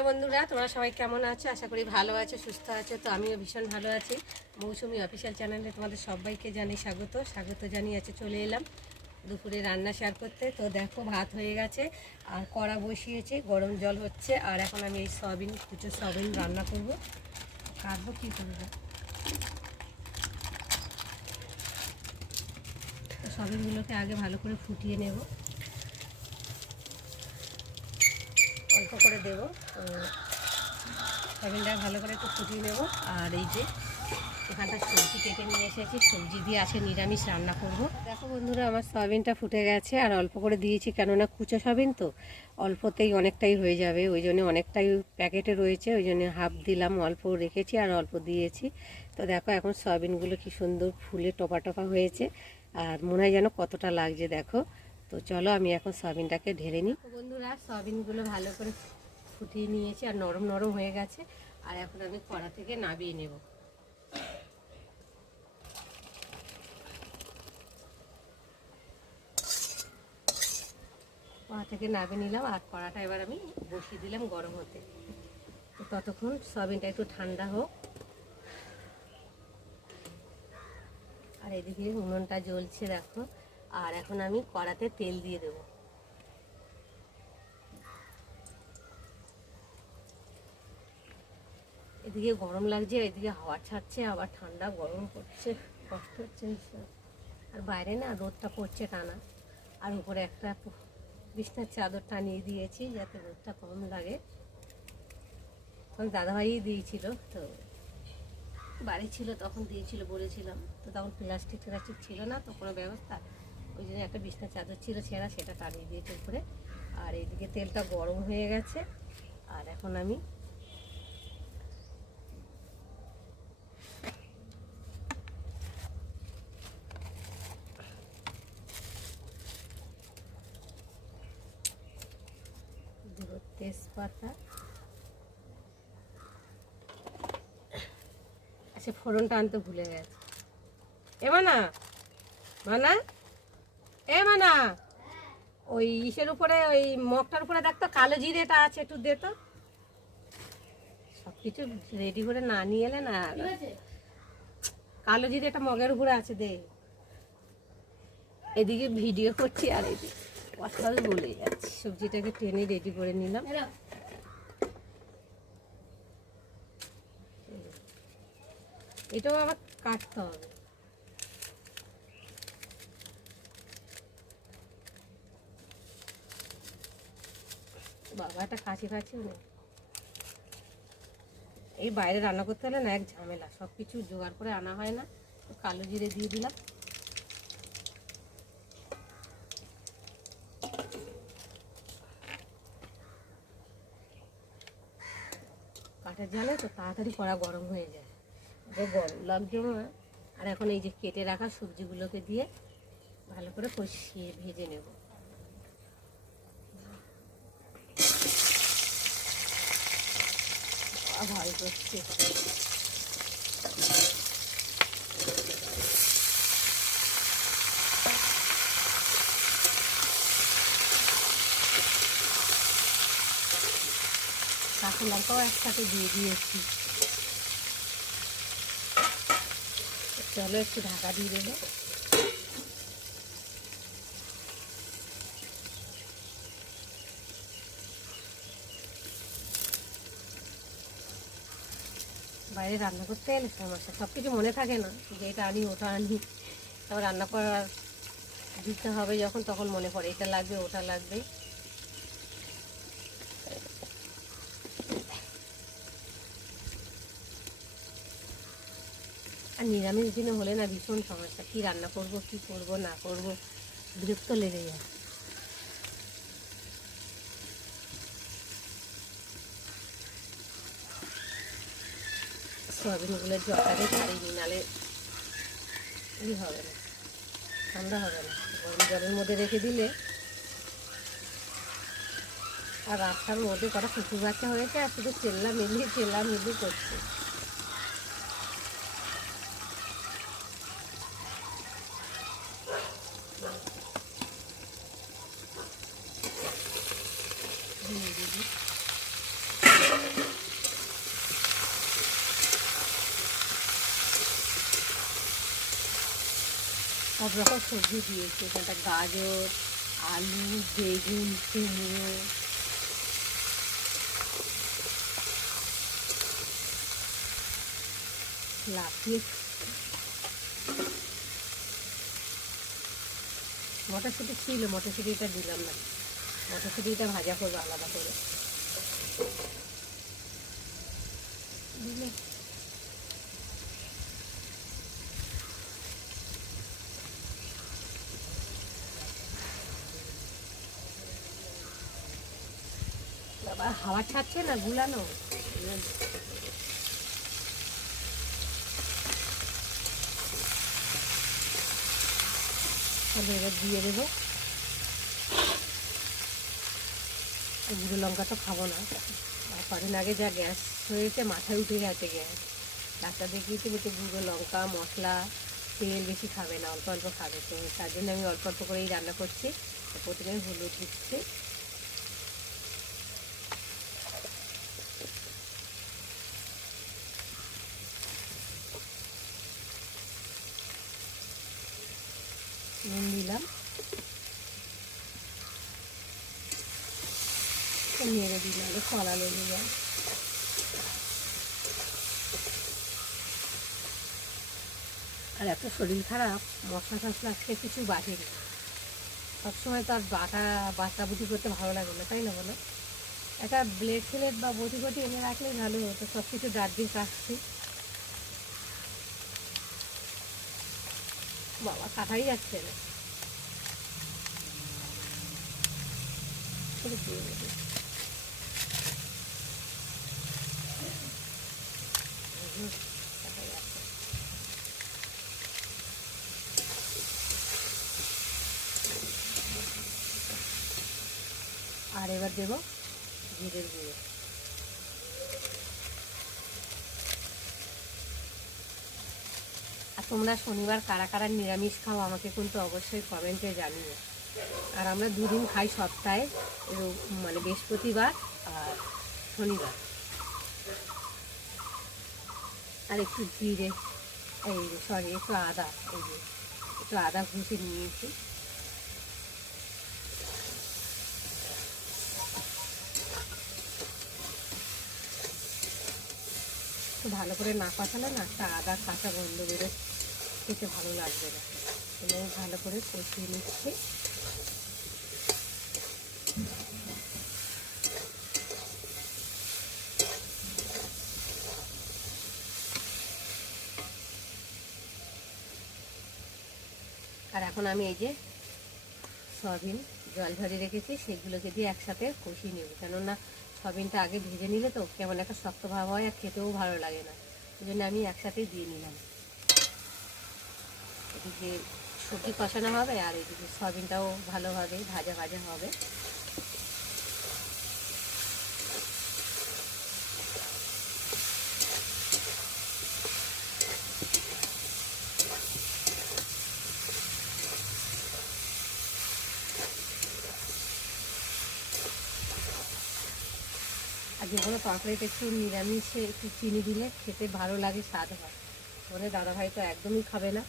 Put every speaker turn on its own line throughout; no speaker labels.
Hello বন্ধুরা, তোমরা সবাই কেমন আছো? আশা করি ভালো আছো, সুস্থ আছো। তো আমিও ভীষণ ভালো আছি। মৌসুমি অফিসিয়াল চ্যানেলে তোমাদের সবাইকে জানি স্বাগত। স্বাগত জানিয়ে আছে চলে এলাম দুপুরে রান্না শেয়ার করতে। তো দেখো, ভাত হয়ে গেছে, আর কড়া বসিয়েছি, গরম জল হচ্ছে, আর এখন আমি এই সয়াবিন, কুচো সয়াবিন রান্না করব। কাটবো কী করব তো সয়াবিনগুলোকে আগে ভালো করে ফুটিয়ে নেব অল্প করে দেবো। সয়াবিনটা ভালো করে একটু ফুটিয়ে নেব। আর এই যে এখানটা সবজি কেটে নিয়ে এসেছি। সবজি দিয়ে আছে নিরামিষ রান্না করব। দেখো বন্ধুরা, আমার সয়াবিনটা ফুটে গেছে। আর অল্প করে দিয়েছি, কেননা কুচো সয়াবিন তো অল্পতেই অনেকটাই হয়ে যাবে। ওই জন্য অনেকটাই প্যাকেটে রয়েছে। ওই জন্য হাফ দিলাম, অল্প রেখেছি আর অল্প দিয়েছি। তো দেখো এখন সয়াবিনগুলো কি সুন্দর ফুলে টপা টপা হয়েছে। আর মনে হয় যেন কতটা লাগছে, দেখো। তো চলো আমি এখন সয়াবিনটাকে ঢেলে নিই। বন্ধুরা, সয়াবিনগুলো ভালো করে ফুটিয়ে নিয়েছি আর নরম নরম হয়ে গেছে। আর এখন আমি কড়া থেকে নাবিয়ে নেব। কড়া থেকে নাবিয়ে নিলাম আর কড়াটা এবার আমি বসিয়ে দিলাম গরম হতে। ততক্ষণ সয়াবিনটা একটু ঠান্ডা হোক। আর এদিকে উনুনটা জ্বলছে দেখো। আর এখন আমি কড়াতে তেল দিয়ে দেব। এদিকে গরম লাগছে, এদিকে হাওয়া ছাড়ছে, আবার ঠান্ডা, গরম করছে কষ্ট হচ্ছে। আর বাইরে না রোদটা পড়ছে টানা। আর উপরে একটা বিছনার চাদর টানিয়ে দিয়েছি যাতে রোদটা কম লাগে। তখন দাদাভাই দিয়েছিল, তো বাড়ি ছিল, তখন দিয়েছিল, বলেছিলাম। তো তখন প্লাস্টিক ট্লাস্টিক ছিল না, তো কোনো ব্যবস্থা। ওই জন্য একটা বিছনার চাদর ছিল, ছেঁড়া, সেটা টানিয়ে দিয়েছে উপরে। আর এইদিকে তেলটা গরম হয়ে গেছে। আর এখন আমি দেবো তেজপাতা আচ্ছা ফোড়নটা আনতে ভুলে গেছে। এ মানা মানা এ মানা। ওই ইসের উপরে ওই মগটার উপরে দেখতো কালো জিরেটা আছে একটু দে তো। সব কিছু রেডি করে না নিয়ে এলে না। কালো জিরেটা মগের উপরে আছে দে। এদিকে ভিডিও করছি আর এদিকে কথা বলে যাচ্ছি। সবজিটাকে টেনে রেডি করে নিলাম। এটাও আবার কাটতে হবে। বাবা, একটা কাছে কাছে নেই এই বাইরে রান্না করতে হলে না এক ঝামেলা সব কিছু জোগাড় করে আনা হয় না। কালো জিরে দিয়ে দিলাম। কাঠের জালে তো, তাড়াতাড়ি কড়া গরম হয়ে যায়। গরম লাগছে না আর এখন এই যে কেটে রাখা সবজিগুলোকে দিয়ে ভালো করে কষিয়ে ভেজে নেব। ভালো করছে। কাঁচা একসাথে দিয়ে দিয়েছি। চলো একটু ঢাকা দিয়ে দেবো। বাইরে রান্না করতে গেলে সমস্যা সব কিছু মনে থাকে না, যে এটা আনি, ওটা আনি। তারপর রান্না করার দিতে হবে যখন, তখন মনে পড়ে, এটা লাগবে, ওটা লাগবে। আর নিরামিষ দিনে হলে না ভীষণ সমস্যা। কী রান্না করব, কি করব, না করব, বিরক্ত লেগে যায় সয়াবিনগুলোর জলটাকে ছাড়িয়ে নালে ই হবে না, ঠান্ডা হবে না। গরম জলের মধ্যে রেখে দিলে আর রাস্তার মধ্যে কটা কুকুর বাচ্চা হয়েছে আর শুধু চেল্লা মিলিয়ে চেল্লা মিলিয়ে করছে দিয়ে দিবি সব রকম সবজি দিয়েছে এখানটা গাজর, আলু, বেগুন, কুমড়ো। লাফিয়ে মটরশুঁটি ছিল, মটরশুঁটিটা দিলাম না। মটরশুঁটিটা ভাজা করব আলাদা করে। দিলে বাবা হাওয়া ছাড়ছে না গুলানো? এবার দিয়ে দেবো। গুঁড়ো লঙ্কা তো খাব না। আর কদিন আগে যা গ্যাস হয়েছে, মাথায় উঠে গেছে গ্যাস। ডাক্তার দেখিয়েছি বলছে গুঁড়ো লঙ্কা, মশলা, তেল বেশি খাবে না, অল্প অল্প খাবে। তো তার জন্য আমি অল্প অল্প করেই রান্না করছি। প্রথমে হলুদ দিচ্ছি নুন দিলাম নেড়ে দিলাম কলা লেগে আর এত শরীর খারাপ, মশলা টশলা খেয়ে কিছু বাটেনি সবসময় তো আর বাটা বাটা বুটি করতে ভালো লাগে না, তাই না বলো? একটা ব্লেড ফ্লেড বা বটি বটি এনে রাখলেই ভালো হতো সব কিছু দিয়ে কাটছি। বাবা কাটাই যাচ্ছে না করে দিয়ে দেবো। হুম, কাটা যাচ্ছে। আর এবার দেবো জিরের গুঁড়ো। আর তোমরা শনিবার কারা কারা নিরামিষ খাও আমাকে কিন্তু অবশ্যই কমেন্টে জানিও। আর আমরা দুদিন খাই সপ্তাহে মানে বৃহস্পতিবার আর শনিবার। আর একটু জিরে, এই সরি একটু আদা, এই যে, একটু আদা ঘুষে নিয়েছি। ভালো করে না কষালে না একটা আদা কাঁচা গন্ধ বেরো খেতে ভালো লাগবে না। এবং ভালো করে কষিয়ে নিচ্ছি। আর এখন আমি এই যে সয়াবিন জল ঝরে রেখেছি, সেগুলোকে দিয়ে একসাথে কষিয়ে নেব। কেননা সয়াবিনটা আগে ভেজে নিলে তো কেমন একটা শক্ত ভাব হয় আর খেতেও ভালো লাগে না। ওই জন্য আমি একসাথেই দিয়ে নিলাম। এদিকে সবজি কষানো হবে আর এদিকে সয়াবিনটাও ভালোভাবে ভাজা ভাজা হবে। যে কোনো একটু নিরামিষে একটু চিনি দিলে খেতে ভালো লাগে, স্বাদ হয়। তোমাদের দাদাভাই তো একদমই খাবে না।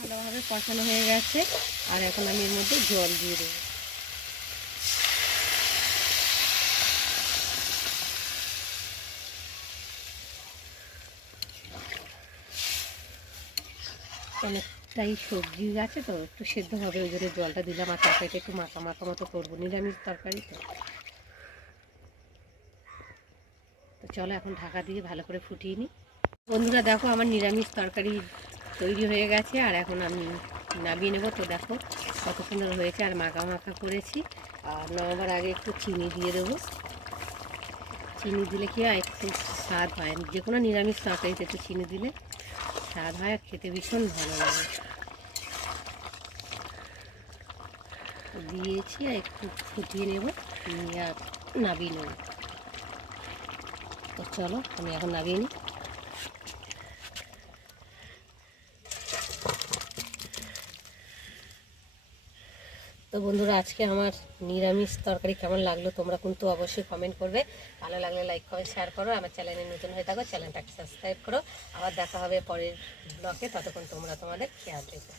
ভালোভাবে কষানো হয়ে গেছে, আর এখন আমি এর মধ্যে জল দিয়ে দেবো। অনেকটাই সবজি আছে তো, একটু সেদ্ধ হবে, ওই জন্য জলটা দিলাম, আর তরকারিটা একটু মাখা মাখা মতো করব, নিরামিষ তরকারি তো। তো চলো এখন ঢাকা দিয়ে ভালো করে ফুটিয়ে নিই। বন্ধুরা, দেখো আমার নিরামিষ তরকারি তৈরি হয়ে গেছে, আর এখন আমি নামিয়ে নেব। তো দেখো কত সুন্দর হয়েছে, আর মাখা মাখা করেছি। আর নামাবার আগে একটু চিনি দিয়ে দেবো। চিনি দিলে কি হয়, একটু স্বাদ হয়। যে কোনো নিরামিষ তরকারিতে একটু চিনি দিলে স্বাদ হয় খেতে ভীষণ ভালো লাগে। দিয়েছি আর একটু ফুটিয়ে নেব। নিয়ে আর নাবিয়ে নেব। তো চলো, আমি এখন নাবিয়ে নিই। তো বন্ধুরা, আজকে আমার নিরামিষ তরকারি কেমন লাগল তোমরা কিন্তু অবশ্যই কমেন্ট করবে। ভালো লাগলে লাইক কমেন্ট শেয়ার করো, আমার চ্যানেলে নতুন হয়ে থাকো চ্যানেলটাকে সাবস্ক্রাইব করো। আবার দেখা হবে পরের ব্লকে ততক্ষণ তোমরা তোমাদের খেয়াল রেখো।